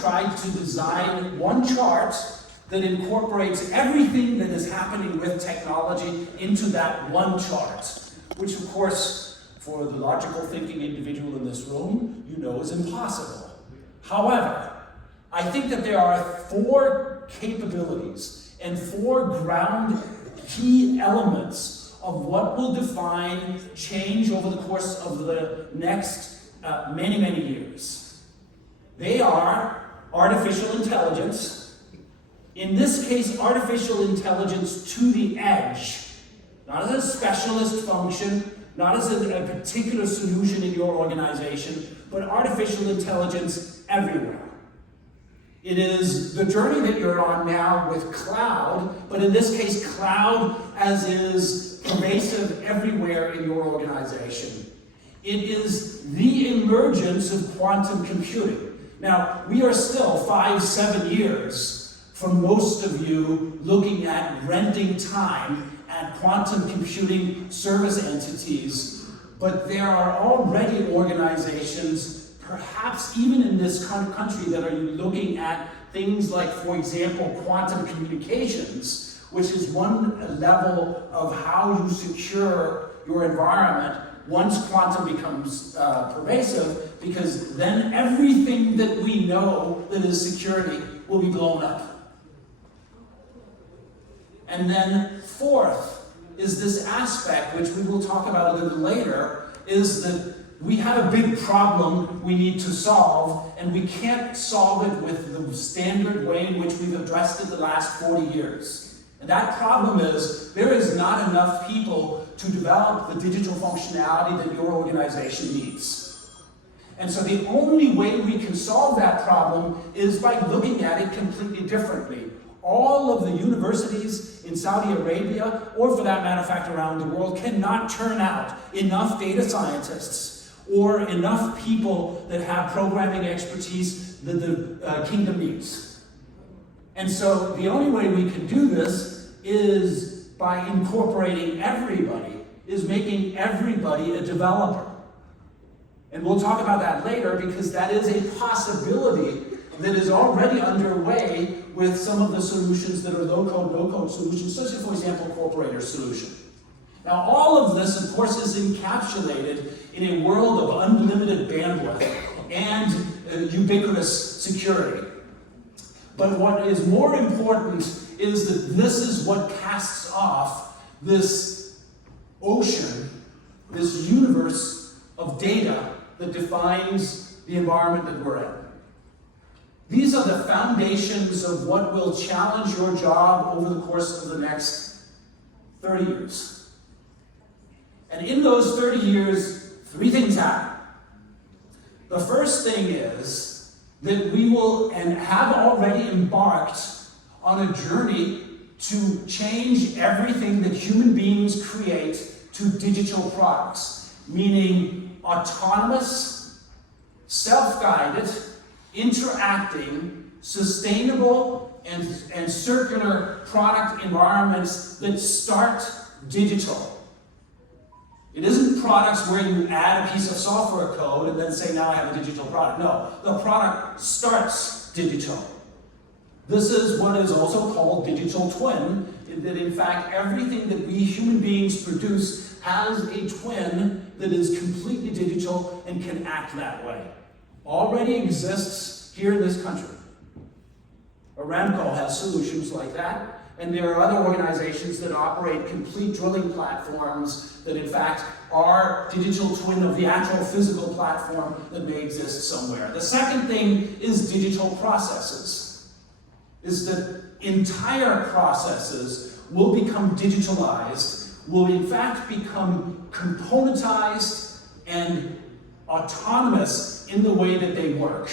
tried to design one chart that incorporates everything that is happening with technology into that one chart, which of course, for the logical thinking individual in this room, you know is impossible. However, I think that there are 4 capabilities and 4 ground key elements of what will define change over the course of the next many, many years. They are artificial intelligence, in this case, artificial intelligence to the edge, not as a specialist function, not as a particular solution in your organization, but artificial intelligence everywhere. It is the journey that you're on now with cloud, but in this case, cloud as is pervasive everywhere in your organization. It is the emergence of quantum computing. Now, we are still 5-7 years from most of you looking at renting time at quantum computing service entities, but there are already organizations, perhaps even in this country, that are looking at things like, for example, quantum communications, which is one level of how you secure your environment once quantum becomes pervasive, because then everything that we know that is security will be blown up. And then fourth is this aspect, which we will talk about a little later, is that we have a big problem we need to solve, and we can't solve it with the standard way in which we've addressed it the last 40 years. And that problem is there is not enough people to develop the digital functionality that your organization needs. And so the only way we can solve that problem is by looking at it completely differently. All of the universities in Saudi Arabia, or for that matter fact around the world, cannot turn out enough data scientists or enough people that have programming expertise that the kingdom needs. And so the only way we can do this is by incorporating everybody, is making everybody a developer. And we'll talk about that later, because that is a possibility that is already underway with some of the solutions that are low-code, no-code solutions, such as, for example, Corporter solution. Now, all of this, of course, is encapsulated in a world of unlimited bandwidth and ubiquitous security. But what is more important is that this is what casts off this ocean, this universe of data that defines the environment that we're in. These are the foundations of what will challenge your job over the course of the next 30 years. And in those 30 years, 3 things happen. The first thing is that we will, and have already embarked on a journey to change everything that human beings create to digital products, meaning autonomous, self-guided, interacting, sustainable, and circular product environments that start digital. It isn't products where you add a piece of software code and then say, now I have a digital product. No, the product starts digital. This is what is also called digital twin, that in fact everything that we human beings produce has a twin that is completely digital and can act that way. Already exists here in this country. Aramco has solutions like that, and there are other organizations that operate complete drilling platforms that in fact are digital twin of the actual physical platform that may exist somewhere. The second thing is digital processes, is that entire processes will become digitalized, will in fact become componentized and autonomous in the way that they work,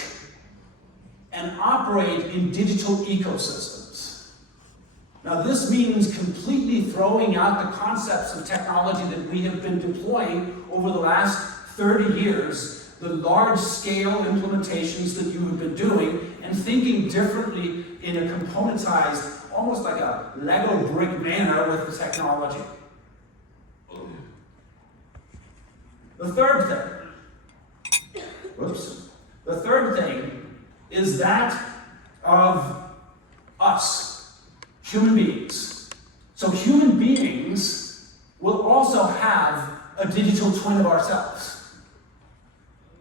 and operate in digital ecosystems. Now, this means completely throwing out the concepts of technology that we have been deploying over the last 30 years, the large-scale implementations that you have been doing, and thinking differently in a componentized, almost like a Lego brick manner with the technology. The third thing is that of us, human beings. So human beings will also have a digital twin of ourselves.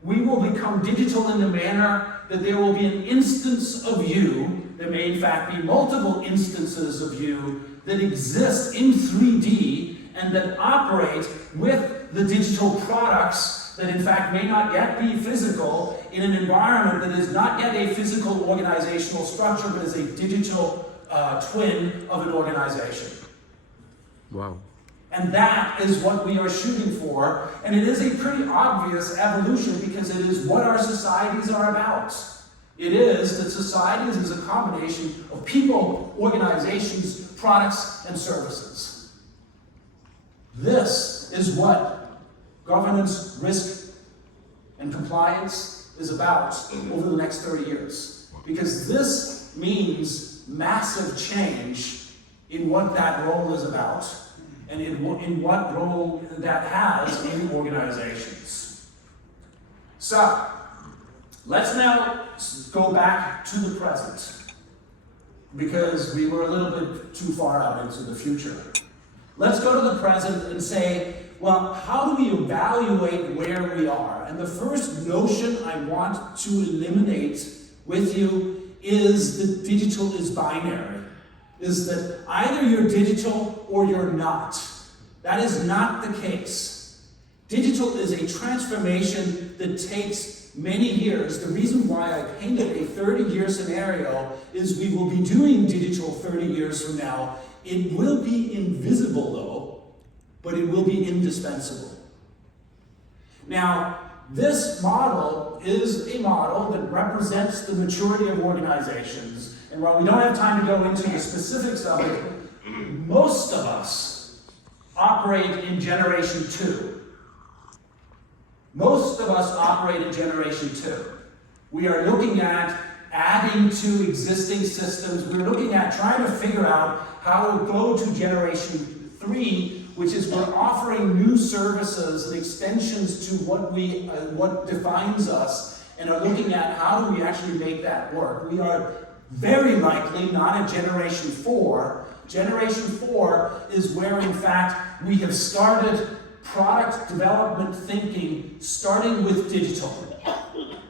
We will become digital in the manner that there will be an instance of you, there may in fact be multiple instances of you that exist in 3D and that operate with the digital products that in fact may not yet be physical in an environment that is not yet a physical organizational structure, but is a digital twin of an organization. Wow. And that is what we are shooting for, and it is a pretty obvious evolution because it is what our societies are about. It is that societies is a combination of people, organizations, products, and services. This is what governance, risk, and compliance is about over the next 30 years. Because this means massive change in what that role is about and in what role that has in organizations. So, let's now go back to the present, because we were a little bit too far out into the future. Let's go to the present and say, well, how do we evaluate where we are? And the first notion I want to eliminate with you is that digital is binary. Is that either you're digital or you're not. That is not the case. Digital is a transformation that takes many years. The reason why I painted a 30-year scenario is we will be doing digital 30 years from now. It will be invisible though, but it will be indispensable. Now, this model is a model that represents the maturity of organizations. And while we don't have time to go into the specifics of it, most of us operate in generation 2. Most of us operate in generation 2. We are looking at adding to existing systems. We're looking at trying to figure out how to go to generation 3, which is we're offering new services and extensions to what defines us, and are looking at how do we actually make that work. We are very likely not at generation 4. Generation 4 is where, in fact, we have started product development thinking starting with digital.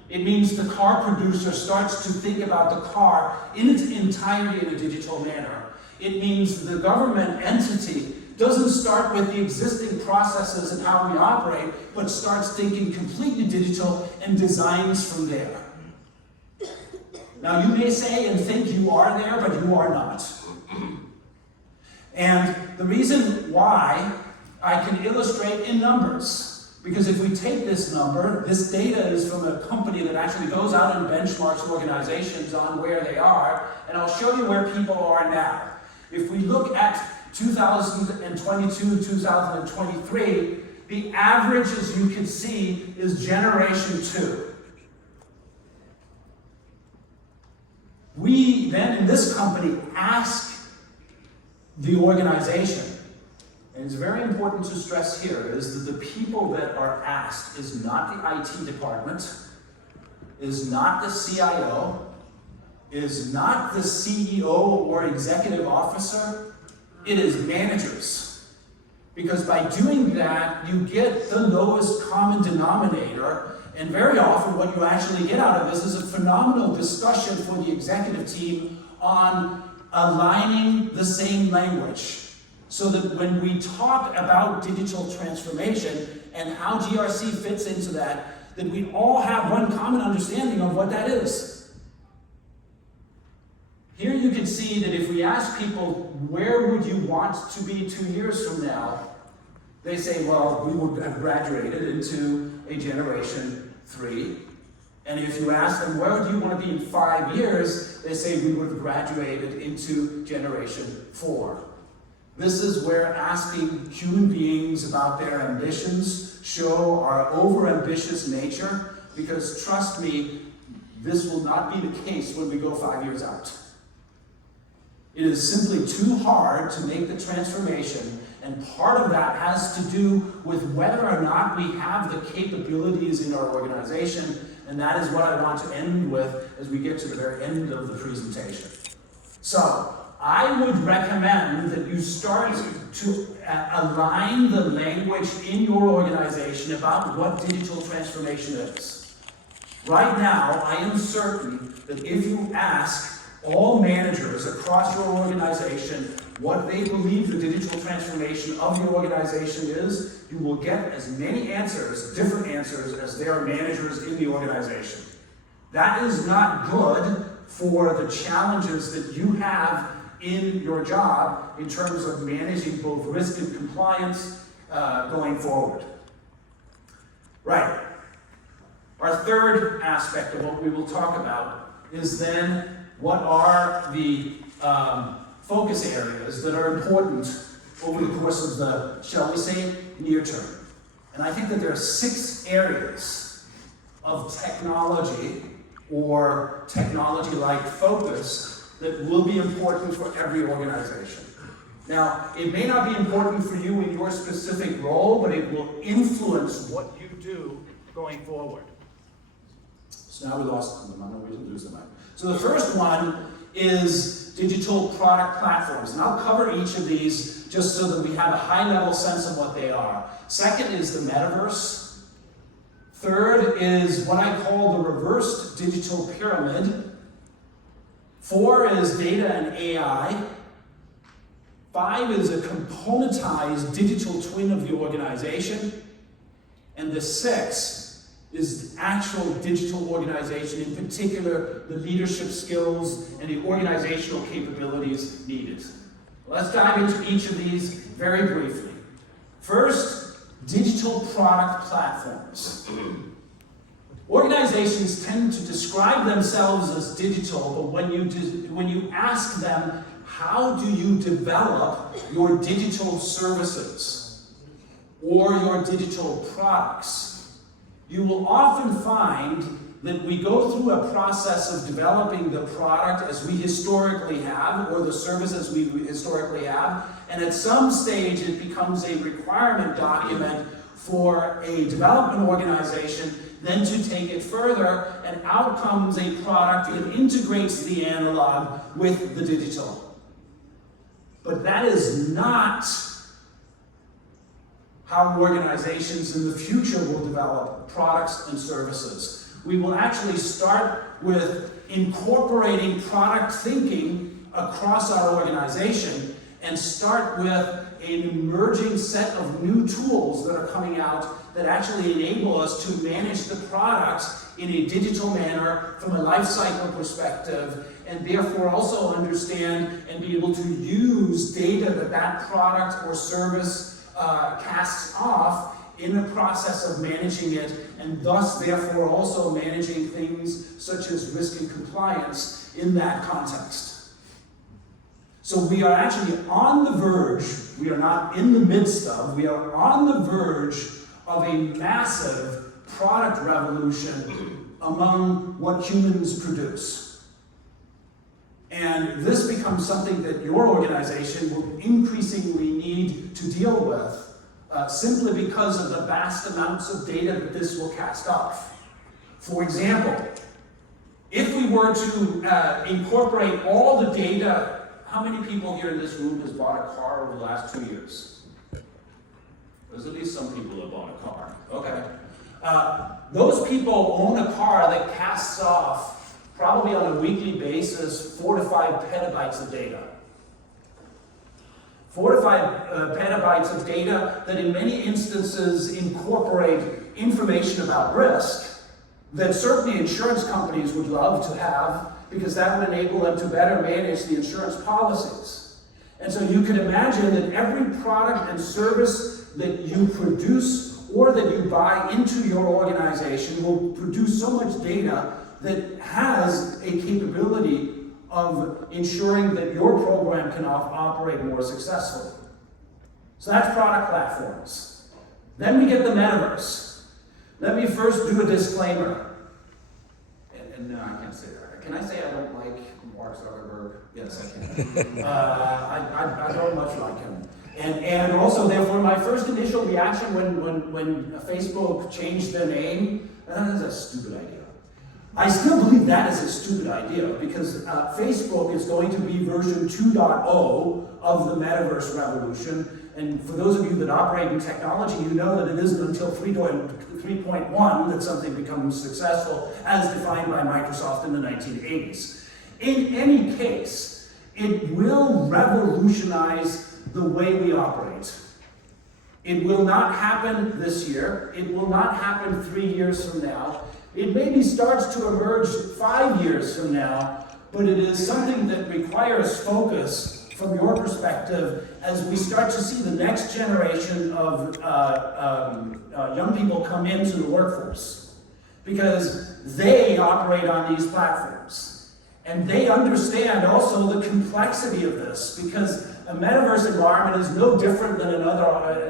It means the car producer starts to think about the car in its entirety in a digital manner. It means the government entity doesn't start with the existing processes and how we operate, but starts thinking completely digital and designs from there. Now, you may say and think you are there, but you are not. And the reason why I can illustrate in numbers, because if we take this number, this data is from a company that actually goes out and benchmarks organizations on where they are, and I'll show you where people are now. If we look at 2022, 2023, the average, as you can see, is generation 2. We then, in this company, ask the organization, and it's very important to stress here, is that the people that are asked is not the IT department, is not the CIO, is not the CEO or executive officer, it is managers. Because by doing that, you get the lowest common denominator. And very often what you actually get out of this is a phenomenal discussion for the executive team on aligning the same language. So that when we talk about digital transformation and how GRC fits into that, that we all have one common understanding of what that is. Here you can see that if we ask people, where would you want to be 2 years from now? They say, well, we would have graduated into a generation 3. And if you ask them, where do you want to be in 5 years? They say, we would have graduated into generation 4. This is where asking human beings about their ambitions show our over-ambitious nature, because trust me, this will not be the case when we go 5 years out. It is simply too hard to make the transformation, and part of that has to do with whether or not we have the capabilities in our organization and that is what I want to end with as we get to the very end of the presentation. So, I would recommend that you start to align the language in your organization about what digital transformation is. Right now, I am certain that if you ask all managers across your organization what they believe the digital transformation of your organization is, you will get as many answers, different answers, as there are managers in the organization. That is not good for the challenges that you have in your job in terms of managing both risk and compliance going forward. Right. Our third aspect of what we will talk about is then what are the focus areas that are important over the course of the, shall we say, near term. And I think that there are 6 areas of technology or technology-like focus that will be important for every organization. Now, it may not be important for you in your specific role, but it will influence what you do going forward. So now we lost them. I know we didn't lose them. So the first one is digital product platforms. And I'll cover each of these just so that we have a high-level sense of what they are. Second is the metaverse. Third is what I call the reversed digital pyramid. 4 is data and AI. 5 is a componentized digital twin of the organization. And the 6 is actual digital organization, in particular the leadership skills and the organizational capabilities needed. Let's dive into each of these very briefly. First, digital product platforms. Organizations tend to describe themselves as digital, but when you ask them, how do you develop your digital services or your digital products, you will often find that we go through a process of developing the product as we historically have, or the services we historically have, and at some stage it becomes a requirement document for a development organization, then to take it further, and out comes a product that integrates the analog with the digital. But that is not how organizations in the future will develop products and services. We will actually start with incorporating product thinking across our organization and start with an emerging set of new tools that are coming out that actually enable us to manage the products in a digital manner from a life cycle perspective, and therefore also understand and be able to use data that that product or service casts off in the process of managing it, and thus therefore also managing things such as risk and compliance in that context. So we are actually on the verge, we are not in the midst of, we are on the verge of a massive product revolution among what humans produce. And this becomes something that your organization will increasingly need to deal with, simply because of the vast amounts of data that this will cast off. For example, if we were to incorporate all the data, how many people here in this room has bought a car over the last 2 years? There's at least some people that bought a car. Okay. Those people own a car that casts off, probably on a weekly basis, 4 to 5 petabytes of data. 4 to 5 petabytes of data that in many instances incorporate information about risk that certainly insurance companies would love to have, because that would enable them to better manage the insurance policies. And so you could imagine that every product and service that you produce or that you buy into your organization will produce so much data that has a capability of ensuring that your program can operate more successfully. So that's product platforms. Then we get the metaverse. Let me first do a disclaimer. And no, I can't say that. Can I say I don't like Mark Zuckerberg? Yes, I can. I don't much like him. And also, therefore, my first initial reaction when Facebook changed their name, that is a stupid idea. I still believe that is a stupid idea because Facebook is going to be version 2.0 of the metaverse revolution. And for those of you that operate in technology, you know that it isn't until 3.1 that something becomes successful, as defined by Microsoft in the 1980s. In any case, it will revolutionize the way we operate. It will not happen this year. It will not happen 3 years from now. It maybe starts to emerge 5 years from now, but it is something that requires focus from your perspective as we start to see the next generation of young people come into the workforce, because they operate on these platforms. And they understand also the complexity of this, because a metaverse environment is no different than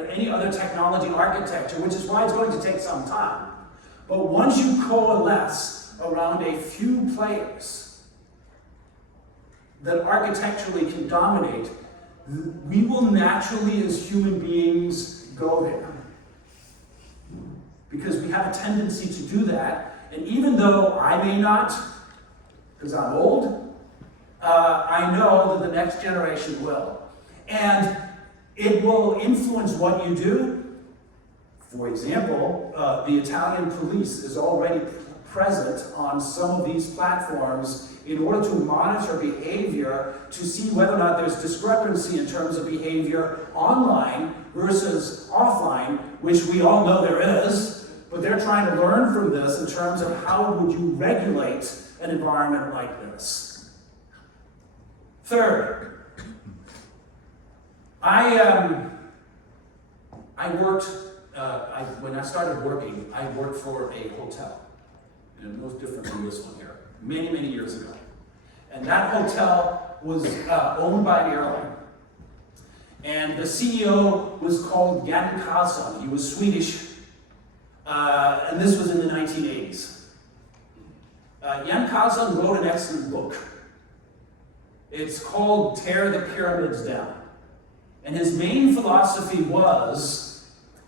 any other technology architecture, which is why it's going to take some time. But once you coalesce around a few players that architecturally can dominate, we will naturally, as human beings, go there. Because we have a tendency to do that, and even though I may not, because I'm old, I know that the next generation will. And it will influence what you do. For example, the Italian police is already present on some of these platforms in order to monitor behavior to see whether or not there's discrepancy in terms of behavior online versus offline, which we all know there is, but they're trying to learn from this in terms of how would you regulate an environment like this. Third, when I started working, I worked for a hotel. And no different than this one here, many, many years ago. And that hotel was owned by an airline. And the CEO was called Jan Karlsson. He was Swedish, and this was in the 1980s. Jan Karlsson wrote an excellent book. It's called Tear the Pyramids Down. And his main philosophy was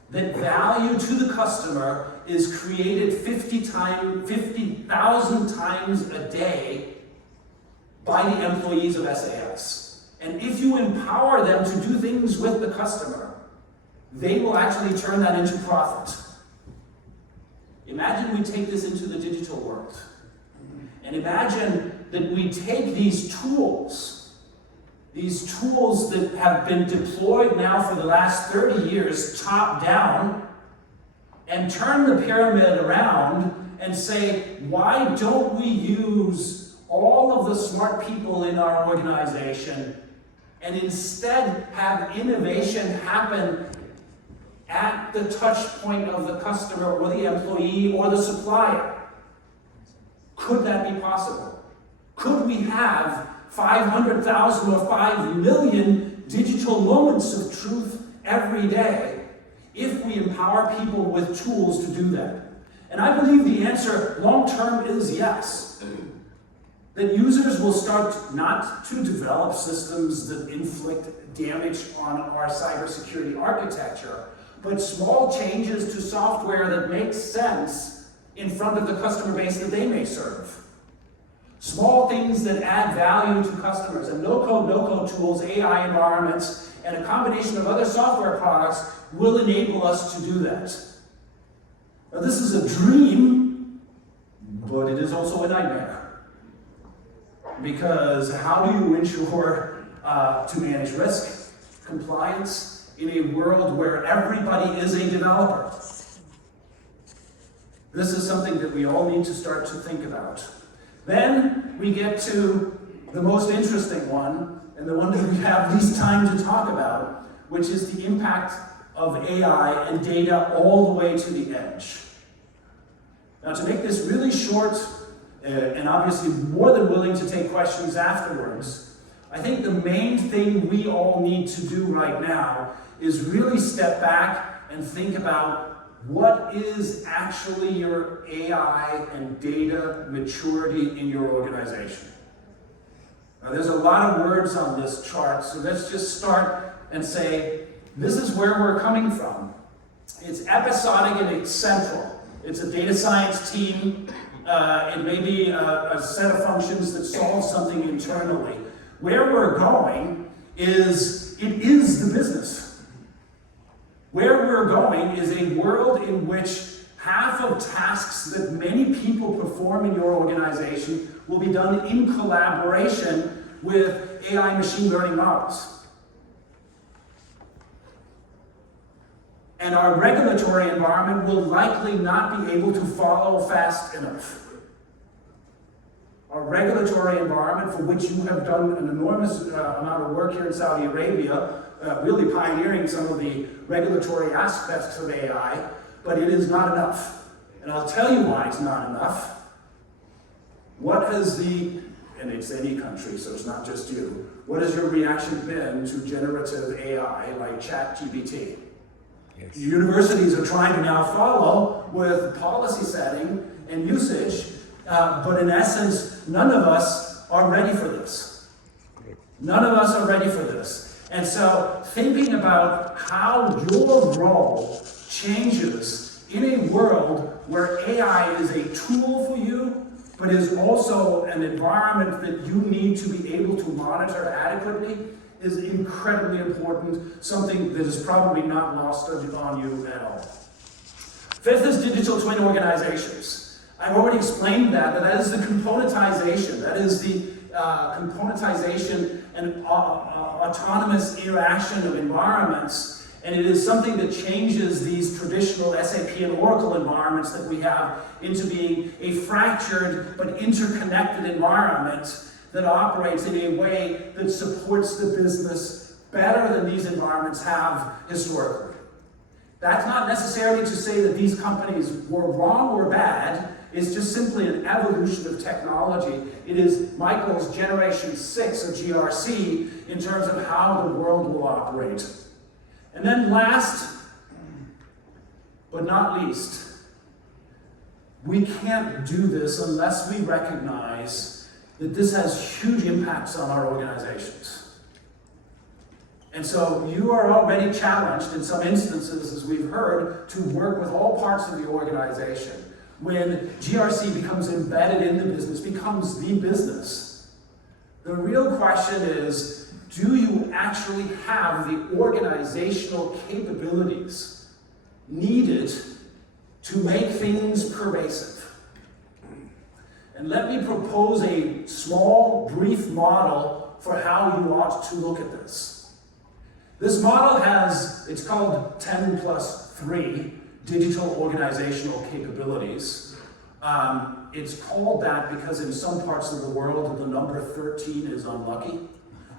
that value to the customer is created 50,000 times a day by the employees of SAS. And if you empower them to do things with the customer, they will actually turn that into profit. Imagine we take this into the digital world. And imagine that we take these tools that have been deployed now for the last 30 years, top down, and turn the pyramid around and say, why don't we use all of the smart people in our organization and instead have innovation happen at the touch point of the customer or the employee or the supplier? Could that be possible? Could we have 500,000 or 5 million digital moments of truth every day if we empower people with tools to do that? And I believe the answer long-term is yes. That users will start not to develop systems that inflict damage on our cybersecurity architecture, but small changes to software that make sense in front of the customer base that they may serve. Small things that add value to customers, and no-code tools, AI environments, and a combination of other software products will enable us to do that. Now, this is a dream, but it is also a nightmare. Because how do you ensure to manage risk, compliance, in a world where everybody is a developer? This is something that we all need to start to think about. Then we get to the most interesting one, and the one that we have least time to talk about, which is the impact of AI and data all the way to the edge. Now, to make this really short, and obviously more than willing to take questions afterwards, I think the main thing we all need to do right now is really step back and think about what is actually your AI and data maturity in your organization. Now, there's a lot of words on this chart, so let's just start and say, this is where we're coming from. It's episodic and it's central. It's a data science team It may be a set of functions that solve something internally. Where we're going is, it is the business. Where we're going is a world in which half of tasks that many people perform in your organization will be done in collaboration with AI machine learning models. And our regulatory environment will likely not be able to follow fast enough. Our regulatory environment, for which you have done an enormous amount of work here in Saudi Arabia, really pioneering some of the regulatory aspects of AI, but it is not enough. And I'll tell you why it's not enough. What has and it's any country, so it's not just you, what has your reaction been to generative AI like ChatGPT? Yes. Universities are trying to now follow with policy setting and usage, but in essence, none of us are ready for this. None of us are ready for this. And so thinking about how your role changes in a world where AI is a tool for you, but is also an environment that you need to be able to monitor adequately, is incredibly important, something that is probably not lost on you at all. Fifth is digital twin organizations. I've already explained that is the componentization. That is the componentization and autonomous interaction of environments. And it is something that changes these traditional SAP and Oracle environments that we have into being a fractured but interconnected environment that operates in a way that supports the business better than these environments have historically. That's not necessarily to say that these companies were wrong or bad. It's just simply an evolution of technology. It is Michael's generation 6 of GRC in terms of how the world will operate. And then last, but not least, we can't do this unless we recognize that this has huge impacts on our organizations. And so you are already challenged in some instances, as we've heard, to work with all parts of the organization. When GRC becomes embedded in the business, becomes the business, the real question is, do you actually have the organizational capabilities needed to make things pervasive? And let me propose a small, brief model for how you ought to look at this. This model it's called 10+3, digital organizational capabilities. It's called that because in some parts of the world, the number 13 is unlucky.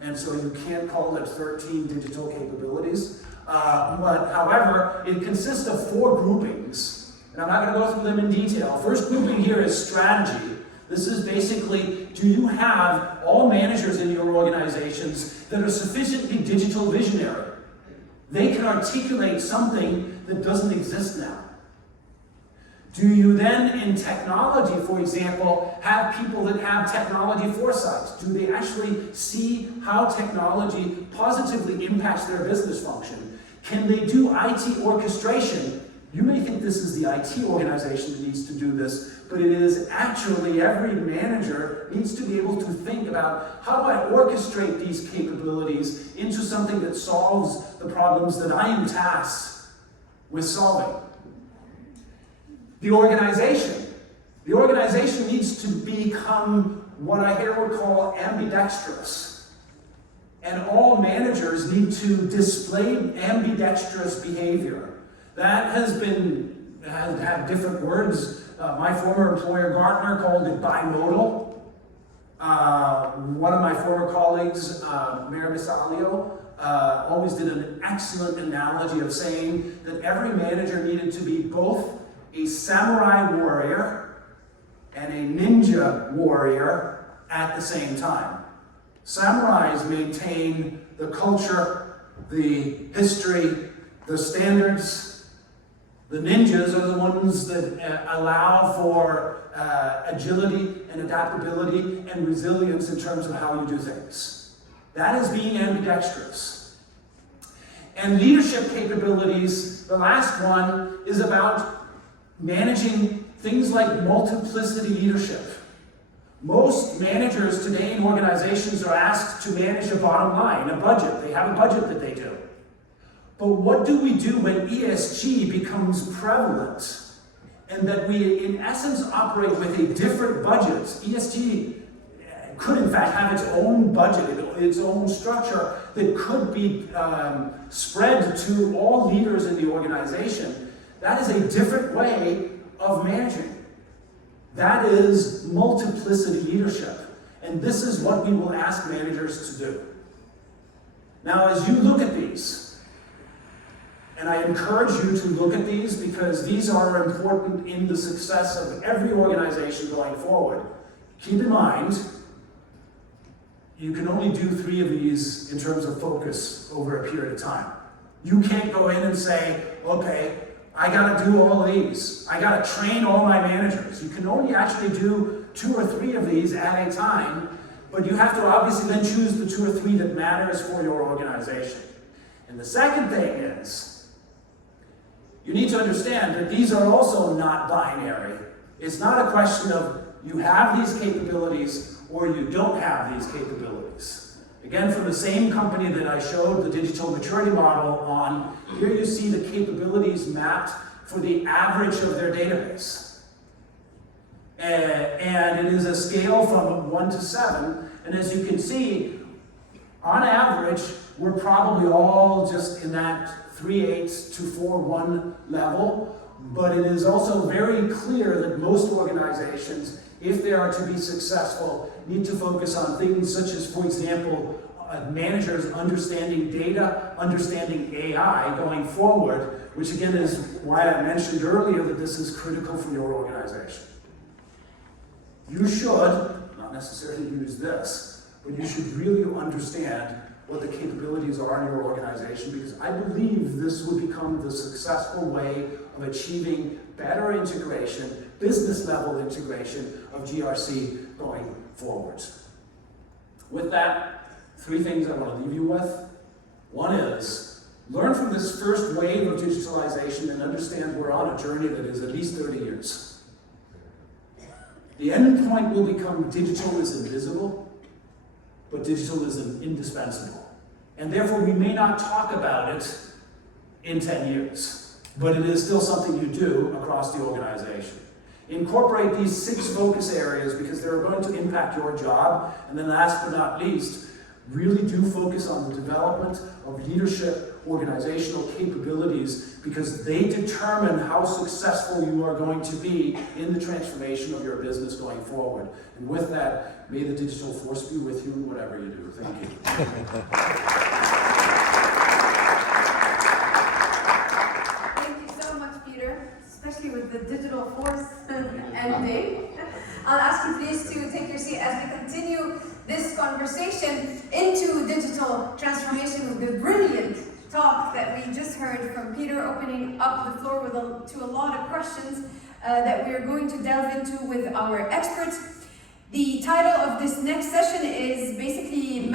And so you can't call it 13 digital capabilities. But however, it consists of 4 groupings. And I'm not going to go through them in detail. First grouping here is strategy. This is basically, do you have all managers in your organizations that are sufficiently digital visionary? They can articulate something that doesn't exist now. Do you then, in technology, for example, have people that have technology foresight? Do they actually see how technology positively impacts their business function? Can they do IT orchestration? You may think this is the IT organization that needs to do this, but it is actually every manager needs to be able to think about, how do I orchestrate these capabilities into something that solves the problems that I am tasked with solving? The organization needs to become what I here would call ambidextrous. And all managers need to display ambidextrous behavior. That has had different words. My former employer, Gartner, called it bimodal. One of my former colleagues, Mayor Misalio, always did an excellent analogy of saying that every manager needed to be both a samurai warrior and a ninja warrior at the same time. Samurais maintain the culture, the history, the standards. The ninjas are the ones that allow for agility and adaptability and resilience in terms of how you do things. That is being ambidextrous. And leadership capabilities, the last one, is about managing Things like multiplicity leadership. Most managers today in organizations are asked to manage a bottom line, a budget. They have a budget that they do. But what do we do when ESG becomes prevalent and that we, in essence, operate with a different budget? ESG could, in fact, have its own budget, its own structure that could be spread to all leaders in the organization. That is a different way of managing. That is multiplicity leadership. And this is what we will ask managers to do. Now, as you look at these, and I encourage you to look at these because these are important in the success of every organization going forward. Keep in mind, you can only do 3 of these in terms of focus over a period of time. You can't go in and say, okay, I gotta do all of these. I gotta train all my managers. You can only actually do 2 or 3 of these at a time, but you have to obviously then choose the 2 or 3 that matters for your organization. And the second thing is, you need to understand that these are also not binary. It's not a question of you have these capabilities or you don't have these capabilities. Again, from the same company that I showed the digital maturity model on, here you see the capabilities mapped for the average of their database. And it is a scale from 1 to 7. And as you can see, on average, we're probably all just in that 3/8 to 4/1 level, but it is also very clear that most organizations, if they are to be successful, need to focus on things such as, for example, managers understanding data, understanding AI going forward, which again is why I mentioned earlier that this is critical for your organization. You should, not necessarily use this, but you should really understand what the capabilities are in your organization, because I believe this will become the successful way of achieving better integration, business level integration of GRC going forward. With that, 3 things I want to leave you with. One is, learn from this first wave of digitalization and understand we're on a journey that is at least 30 years. The end point will become digital is invisible, but digital is indispensable. And therefore, we may not talk about it in 10 years, but it is still something you do across the organization. Incorporate these 6 focus areas because they're going to impact your job. And then last but not least, really do focus on the development of leadership, organizational capabilities, because they determine how successful you are going to be in the transformation of your business going forward. And with that, may the digital force be with you in whatever you do. Thank you. Thank you so much, Peter, especially with the digital force ending. I'll ask you please to take your seat as we continue this conversation into digital transformation with the brilliant talk that we just heard from Peter, opening up the floor to a lot of questions that we are going to delve into with our experts. The title of this next session is basically